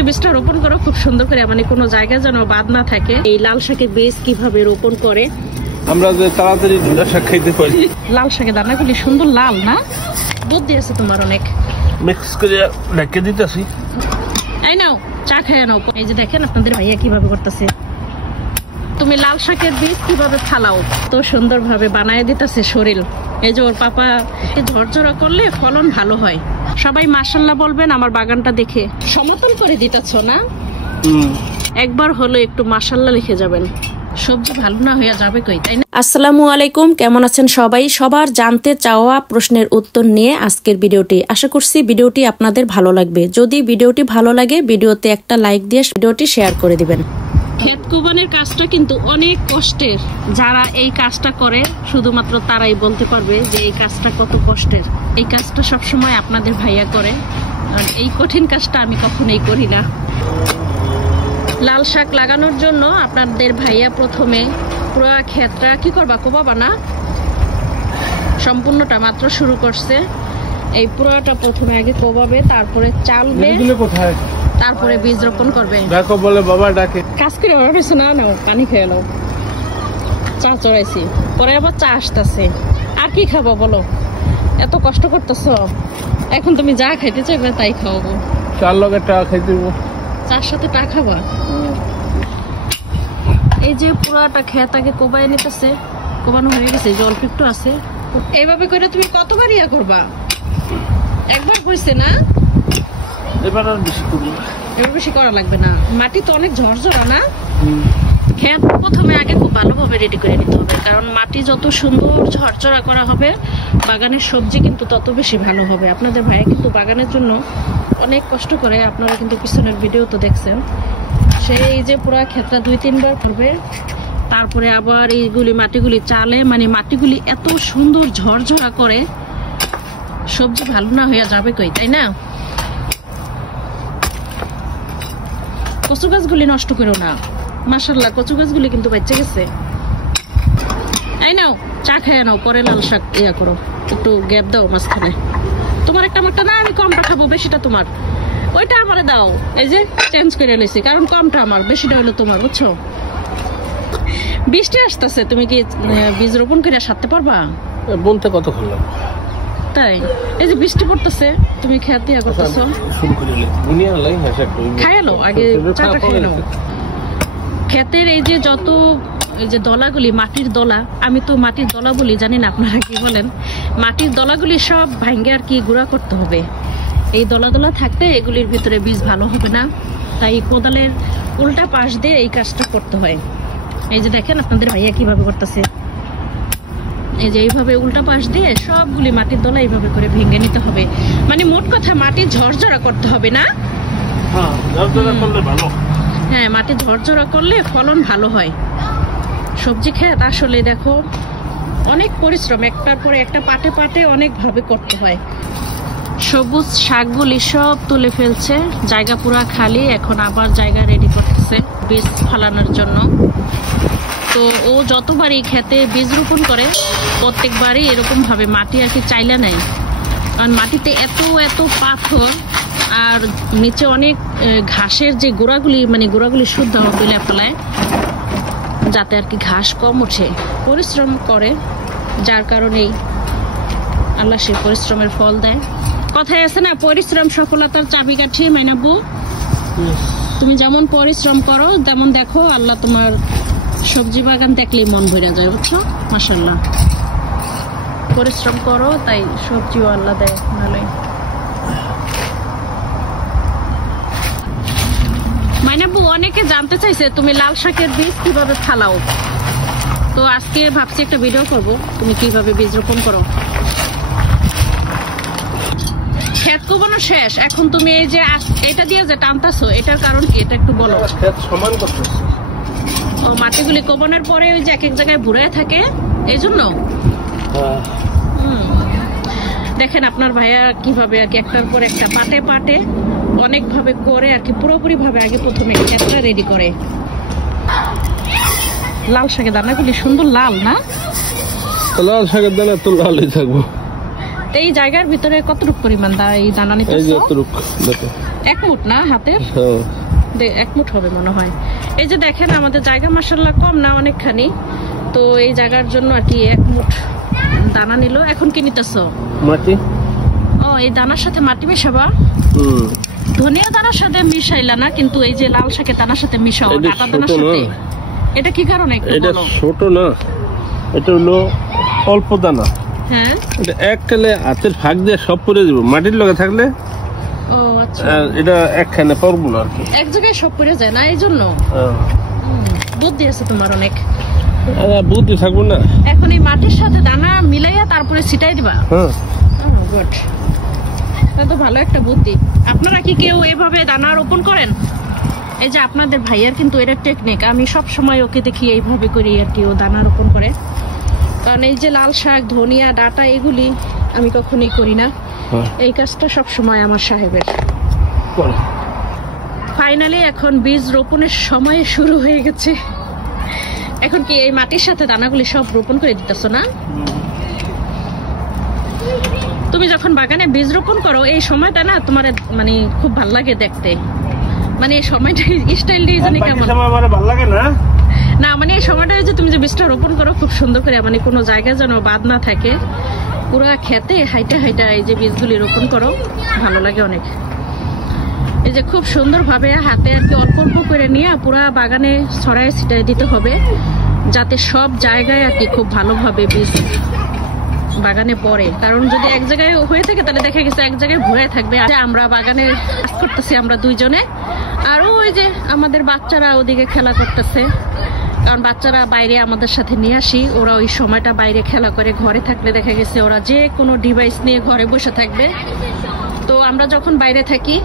যে বীজটা রোপণ করো খুব সুন্দর করে, মানে কোনো জায়গায় যেন বাদ না থাকে। এই লাল শাকের বীজ কিভাবে রোপণ করে আমরা যে তাড়াতাড়ি ঝুলা শাক খাইতে পারি। লাল শাকের দানাগুলি সুন্দর লাল না, বুদ্ধি আছে তোমার অনেক। মিক্স করে ঢেকে দিতেছি। এই নাও চা খেয়ে নাও। এই যে দেখেন আপনাদের ভাইয়া কিভাবে করতেছে। তুমি লাল শাকের বীজ কিভাবে ফালাও, তো সুন্দর ভাবে বানায় দিতেছে শরীর। এই যে ওর পাপা ঝরঝরা করলে ফলন ভালো হয়। সবাই মাশাআল্লাহ বলবেন আমার বাগানটা দেখে। সমতল করে দিতেছ না, একবার হলো একটু মাশাআল্লাহ লিখে যাবেন। সবজি ভালো না হয়ে যাবে কই, তাই না? আসসালামু আলাইকুম, কেমন আছেন সবাই? সবার জানতে চাওয়া প্রশ্নের উত্তর নিয়ে আজকের ভিডিওটি। আশা করছি ভিডিওটি আপনাদের ভালো লাগবে। যদি ভিডিওটি ভালো লাগে ভিডিওতে একটা লাইক দিয়ে ভিডিওটি শেয়ার করে দিবেন। ক্ষেত কুবানের কাজটা কিন্তু অনেক কষ্টের। যারা এই কাজটা করে শুধুমাত্র তারাই বলতে পারবে যে এই কাজটা কত কষ্টের। এই কাজটা সবসময় আপনাদের ভাইয়া করে, আর এই কঠিন কাজটা আমি কখনোই করি না। লাল শাক লাগানোর জন্য আপনাদের ভাইয়া প্রথমে পুরো ক্ষেতটা কি করবা, কোবাবা না? সম্পূর্ণটা মাত্র শুরু করছে। এই পুরোটা প্রথমে আগে কোবাবে, তারপরে চালবে, তারপরে বীজ রোপণ করবে। ডাকো বলে বাবা ডাকে। কাজ করে আমার পেছনে না নাও, পানি খেয়ে নাও। চা চড়াইছি, পরে আবার চা আসতেছে। আর কি খাবো বলো? এত কষ্ট করতেছ, এখন তুমি যা খাইতে চাইবে তাই খাওয়াবো। চার লগে টাকা খাইতে দেবো, চার সাথে টাকা খাবা। এই যে পুরাটা ক্ষেত আগে কোবাই নিতেছে, কোবানো হয়ে গেছে, জল একটু আছে। এইভাবে করে তুমি কতবার ইয়া করবা? একবার হয়েছে না, এবার আর বেশি করবো। এবার বেশি করা লাগবে না। মাটি তো অনেক ঝরঝরা না। ক্ষেত প্রথমে আগে খুব ভালোভাবে রেডি করে নিতে হবে, কারণ মাটি যত সুন্দর ঝরঝরা করা হবে বাগানের সবজি কিন্তু তত বেশি ভালো হবে। আপনাদের ভাই কিন্তু বাগানের জন্য অনেক কষ্ট করে, আপনারা কিন্তু পিছনের ভিডিও তো দেখছেন। সেই যে পুরা ক্ষেতটা 2-3 বার করবে, তারপরে আবার এইগুলি মাটিগুলি চালে, মানে মাটিগুলি এত সুন্দর ঝরঝরা করে, সবজি ভালো না হয়ে যাবে কই, তাই না? কচু গাছগুলি নষ্ট করো না। মাশাআল্লাহ কচু গাছগুলি কিন্তু বেঁচে গেছে। এই নাও চা খেয়ে নাও, পরে লাল শাক ইয়া করো। একটু গ্যাপ দাও মাঝখানে। তোমার একটা আমারটা না, আমি কমটা খাবো, বেশিটা তোমার। ওইটা আমারে দাও। এই যে চেঞ্জ করে নিয়েছি, কারণ কমটা আমার, বেশিটা হলো তোমার, বুঝছো? বৃষ্টি আসতেছে, তুমি কি বীজ রোপণ করে সারতে পারবা? বলতে কতক্ষণ লাগবে? তাই এই যে বৃষ্টি পড়তেছে, তুমি খেতে ইয়া করতেছো। খাইলো আগে চাটা খেয়ে নাও। ক্ষেতের এই যে যত এই যে দলাগুলি, মাটির দলা, আমি তো মাটির দলা বলি, জানি না আপনারা কি বলেন। মাটির দলাগুলি সব ভাঙ্গে আর কি গুঁড়া করতে হবে। এই দলা দলা থাকতে এগুলির ভিতরে বীজ ভালো হবে না, তাই কোদালের উল্টা পাশ দিয়ে এই কাজটা করতে হয়। এই যে দেখেন আপনাদের ভাইয়া কিভাবে করতেছে। এই যে এইভাবে উল্টা পাশ দিয়ে সবগুলি মাটির দলা এইভাবে করে ভেঙে নিতে হবে। মানে মোট কথা মাটি ঝরঝরা করতে হবে না? হ্যাঁ, মাটি ঝরঝরা করলে ফলন ভালো হয়। সবজি ক্ষেত আসলে দেখো অনেক পরিশ্রম, একটার পরে একটা পাটে পাটে অনেক ভাবে করতে হয়। সবুজ শাকগুলি সব তুলে ফেলছে, জায়গা পুরা খালি। এখন আবার জায়গা রেডি করতেছে বীজ ফালানোর জন্য। তো ও যতবারই খেতে বীজ রোপণ করে প্রত্যেকবারই এরকম ভাবে মাটি আর কি চাইলে নেয়, কারণ মাটিতে এত এত পাথর আর নিচে অনেক ঘাসের যে গোড়াগুলি, মানে গোড়াগুলি শুদ্ধ তুলে ফেলায় যাতে আর কি ঘাস কম ওঠে। পরিশ্রম করে, যার কারণেই আল্লাহ সেই পরিশ্রমের ফল দেয়। কথায় আছে না, পরিশ্রম সফলতার চাবিকাঠি। মাইনাবু, তুমি যেমন পরিশ্রম করো তেমন দেখো আল্লাহ তোমার সবজি বাগান দেখলেই মন ভরে যায়, বুঝছো? মাশাআল্লাহ পরিশ্রম করো, তাই সবজিও আল্লাহ দেয় ভালোই। মাইনাবু, অনেকে জানতে চাইছে তুমি লাল শাকের বীজ কিভাবে ফালাও, তো আজকে ভাবছি একটা ভিডিও করব তুমি কিভাবে বীজ রোপণ করো। ক্ষেত কোবানো শেষ, এখন তুমি এই যে এটা দিয়ে যে টানতাছো, এটার কারণ কি এটা একটু বলো। সমান করতেছি। ও মাটিগুলি কোবানোর পরে ওই যে এক এক জায়গায় ভুড়ে থাকে, এই জন্য। দেখেন আপনার ভাইয়া কিভাবে আর কি একটার পর একটা পাটে পাটে অনেক ভাবে করে আর কি পুরোপুরি ভাবে আগে প্রথমে ক্ষেতটা রেডি করে। লাল শাকের দানাগুলি সুন্দর লাল না? লাল শাকের দানা তো লালই থাকবো। এই জায়গার ভিতরে কতটুকু পরিমাণ এই দানা নিতে? এই যে এতটুকু দেখো, 1 মুঠ না হাতে? হ্যাঁ 1 মুঠ হবে মনে হয়। এই যে দেখেন আমাদের জায়গা মাশাআল্লাহ কম না অনেকখানি, তো এই জায়গার জন্য আর কি 1 মুঠ দানা নিল। এখন কি নিতেছো? মাটি। ও এই দানার সাথে মাটি মেশাবা? ধনিয়া দানার সাথে মিশাইলা না, কিন্তু এই যে লাল শাকের দানার সাথে মিশাও, ডাটা দানার সাথে। এটা কি কারণে? এটা ছোট না, এটা হলো অল্প দানা। হ্যাঁ, এটা এক কালে হাতের ফাঁক দিয়ে সব পড়ে যাবে মাটির লগে থাকলে। ও আচ্ছা, এটা একখানে পারবো না আর কি, এক জায়গায় সব পড়ে যায় না, এই জন্য। বুদ্ধি আছে তোমার অনেক। বুদ্ধি থাকবো না। এখন এই মাটির সাথে দানা মিলাইয়া তারপরে ছিটাই দিবা? হ্যাঁ। গুড, এটা তো ভালো একটা বুদ্ধি। আপনারা কি কেউ এভাবে দানা রোপণ করেন? এই যে আপনাদের ভাইয়ার কিন্তু এটা টেকনিক, আমি সব সময় ওকে দেখি এইভাবে করি আর কি, ও দানা রোপণ করে। কারণ এই যে লাল শাক, ধনিয়া, ডাটা এগুলি আমি কখনোই করি না, এই কাজটা সব সময় আমার সাহেবের। ফাইনালি এখন বীজ রোপণের সময় শুরু হয়ে গেছে। এখন কি এই মাটির সাথে দানাগুলি সব রোপণ করে দিতেছ না? তুমি যখন বাগানে বীজ রোপণ করো এই সময়টা না তোমার মানে খুব ভালো লাগে দেখতে, মানে এই সময়টা স্টাইল দিয়ে জানি কেমন ভালো লাগে না। না মানে এই সময়টা যে তুমি যে বীজটা রোপণ করো খুব সুন্দর করে, মানে কোনো জায়গা যেন বাদ না থাকে, পুরো খেতে হাইটা হাইটা এই যে বীজগুলি রোপণ করো, ভালো লাগে অনেক। এই যে খুব সুন্দর ভাবে হাতে আর কি অল্প অল্প করে নিয়ে পুরা বাগানে ছড়ায় ছিটাই দিতে হবে, যাতে সব জায়গায় আর কি খুব ভালোভাবে বীজ বাগানে পড়ে। কারণ যদি এক জায়গায় হয়ে থাকে তাহলে দেখা গেছে এক জায়গায় ভরে থাকবে। আমরা বাগানে কাজ করতেছি আমরা দুইজনে, আর ওই যে আমাদের বাচ্চারা ওদিকে খেলা করতেছে, কারণ বাচ্চারা বাইরে আমাদের সাথে নিয়ে আসি, ওরা ওই সময়টা বাইরে খেলা করে। ঘরে থাকলে দেখা গেছে ওরা যে কোনো ডিভাইস নিয়ে ঘরে বসে থাকবে, তো আমরা যখন বাইরে থাকি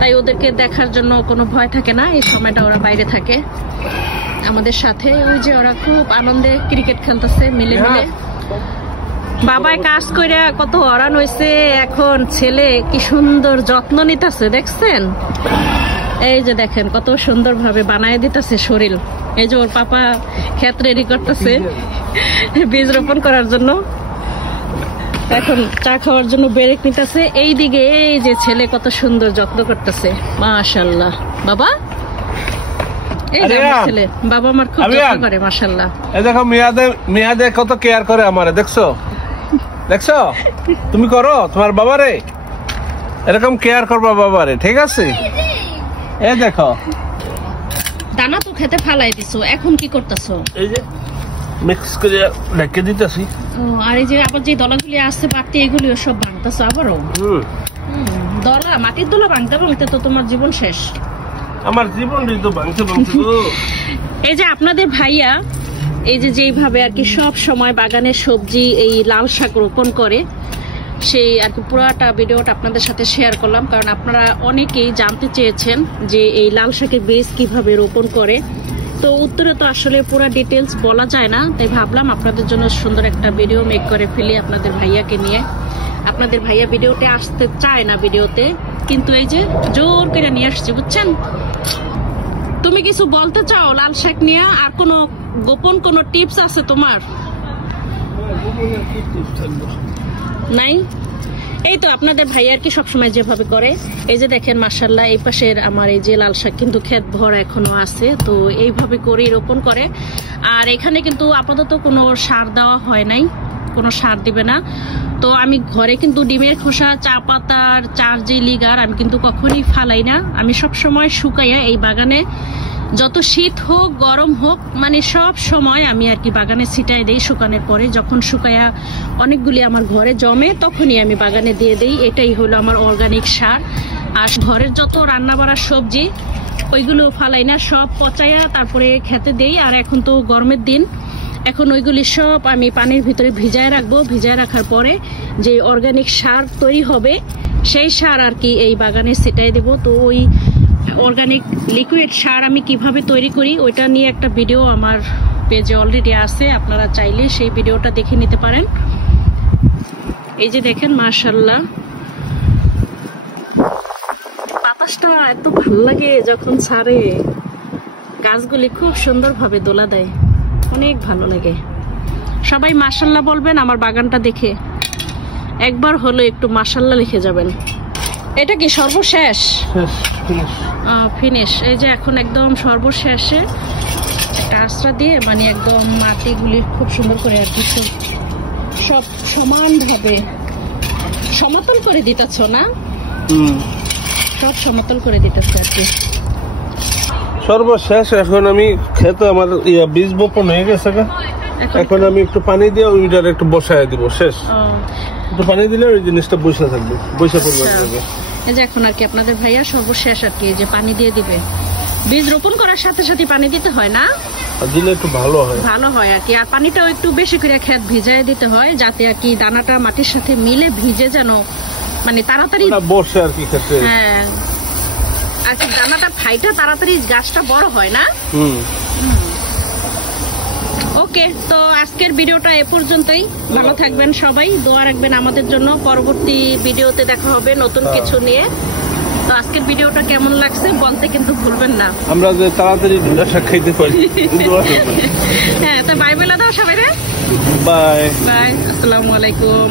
তাই ওদেরকে দেখার জন্য কোনো ভয় থাকে না, এই সময়টা ওরা বাইরে থাকে আমাদের সাথে। ওই যে ওরা খুব আনন্দে ক্রিকেট খেলতেছে মিলে মিলে। বাবাই কাজ করে কত হরান হয়েছে, এখন ছেলে কি সুন্দর যত্ন নিতেছে দেখছেন? এই যে দেখেন কত সুন্দর ভাবে বানায় দিতেছে শরীর। এই যে ওর পাপা ক্ষেত রেডি করতেছে বীজ রোপণ করার জন্য, এখন চা খাওয়ার জন্য ব্রেক নিতেছে। এইদিকে এই যে ছেলে কত সুন্দর যত্ন করতেছে, মাশাআল্লাহ। বাবা এই যে আমার ছেলে, বাবা আমার খুব যত্ন করে মাশাআল্লাহ। এই দেখো মেয়াদে কত কেয়ার করে আমারে, দেখছো দেখছো? তুমি করো তোমার বাবারে এরকম কেয়ার করবা বাবারে, ঠিক আছে? এই দেখো দানা তো খেতে ফালাই দিছো, এখন কি করতেছো? এই যে মিক্স করে রেখে দিতেছি। আর এই যে আবার যে দলাগুলি আছে বাড়তি, এগুলিও সব ভাঙতেছো আবারও? দলা, মাটির দলা ভাঙতে ভাঙতে তো তোমার জীবন শেষ। আমার জীবন তো ভাঙতে ভাঙতে। এই যে আপনাদের ভাইয়া এই যে যেইভাবে আর কি সব সময় বাগানে সবজি এই লাল শাক রোপণ করে, সেই আর কি পুরাটা ভিডিওটা আপনাদের সাথে শেয়ার করলাম। কারণ আপনারা অনেকেই জানতে চেয়েছেন যে এই লাল শাকের বীজ কিভাবে রোপণ করে, তো উত্তরে তো আসলে পুরো ডিটেলস বলা যায় না, তাই ভাবলাম আপনাদের জন্য সুন্দর একটা ভিডিও মেক করে ফেলি আপনাদের ভাইয়াকে নিয়ে। আপনাদের ভাইয়া ভিডিওতে আসতে চায় না ভিডিওতে, কিন্তু এই যে জোর করে নিয়ে আসছি, বুঝছেন? তুমি কিছু বলতে চাও লাল শাক নিয়ে? আর কোনো গোপন কোনো টিপস আছে তোমার? নাই? এই তো আপনাদের ভাই আর কি সবসময় যেভাবে করে, এই যে দেখেন মাশাআল্লাহ এই পাশের আমার এই যে লাল শাক কিন্তু ক্ষেত ভরা এখনো আছে, তো এইভাবে করেই রোপণ করে। আর এখানে কিন্তু আপাতত কোনো সার দেওয়া হয় নাই, কোনো সার দিবে না। তো আমি ঘরে কিন্তু ডিমের খোসা, চা পাতার চার যে লিগার আমি কিন্তু কখনই ফালাই না, আমি সব সময় শুকাইয়া এই বাগানে যত শীত হোক গরম হোক মানে সব সময় আমি আর কি বাগানে ছিটাই দেই। শুকানোর পরে যখন শুকায়া অনেকগুলি আমার ঘরে জমে তখনই আমি বাগানে দিয়ে দেই, এটাই হলো আমার অর্গানিক সার। আর ঘরের যত রান্না বাড়ার সবজি ওইগুলো ফালাই না, সব পচাইয়া তারপরে খেতে দেই। আর এখন তো গরমের দিন, এখন ওইগুলি সব আমি পানির ভিতরে ভিজায় রাখবো, ভিজায় রাখার পরে যে অর্গানিক সার তৈরি হবে সেই সার আর কি এই বাগানে ছিটাই দেবো। তো ওই অর্গানিক লিকুইড সার আমি কিভাবে তৈরি করি ওইটা নিয়ে একটা ভিডিও আমার পেজে অলরেডি আছে, আপনারা চাইলে সেই ভিডিওটা দেখে নিতে পারেন। এই যে দেখেন মাশাআল্লাহ বাতাসটা এত ভালো লাগে যখন ছাড়ে, গাছগুলি খুব সুন্দরভাবে দোলা দেয়, অনেক ভালো লাগে। সবাই মাশাআল্লাহ বলবেন আমার বাগানটা দেখে। একবার হলো একটু মাশাআল্লাহ লিখে যাবেন। এটা কি সর্বশেষ? ফিনিশ। এই যে এখন একদম সর্বশেষে একটা আশ্রা দিয়ে মানে একদম মাটিগুলি খুব সুন্দর করে আর কি সব সমানভাবে সমতল করে দিতেছ না? সব সমতল করে দিতেছে আর কি। সর্বশেষ এখন আমি খেতে আমার বীজ বপন হয়ে গেছে, এখন আমি একটু পানি দিয়ে ওইটার একটু বসায় দিব। শেষ, একটু পানি দিলে ওই জিনিসটা বসে থাকবে, বসে পড়বে। এই যে এখন আর কি আপনাদের ভাইয়া সর্বশেষ আর কি যে পানি দিয়ে দিবে। বীজ রোপণ করার সাথে সাথে পানি দিতে হয় না? দিলে একটু ভালো হয় আর কি। আর পানিটাও একটু বেশি করে ক্ষেত ভিজায় দিতে হয় যাতে আর কি দানাটা মাটির সাথে মিলে ভিজে যেন মানে তাড়াতাড়ি বসে আর কি খেতে। হ্যাঁ, আর কি দানাটা ফাইটা তাড়াতাড়ি গাছটা বড় হয় না? ওকে, তো আজকের ভিডিওটা এ পর্যন্তই। ভালো থাকবেন সবাই, দোয়া রাখবেন আমাদের জন্য। পরবর্তী ভিডিওতে দেখা হবে নতুন কিছু নিয়ে। তো আজকের ভিডিওটা কেমন লাগছে বলতে কিন্তু ভুলবেন না। আমরা যে তাড়াতাড়ি খাইতে পারি। হ্যাঁ, তো বাই বলে দাও সবাই রে। বাই বাই, আসসালামু আলাইকুম।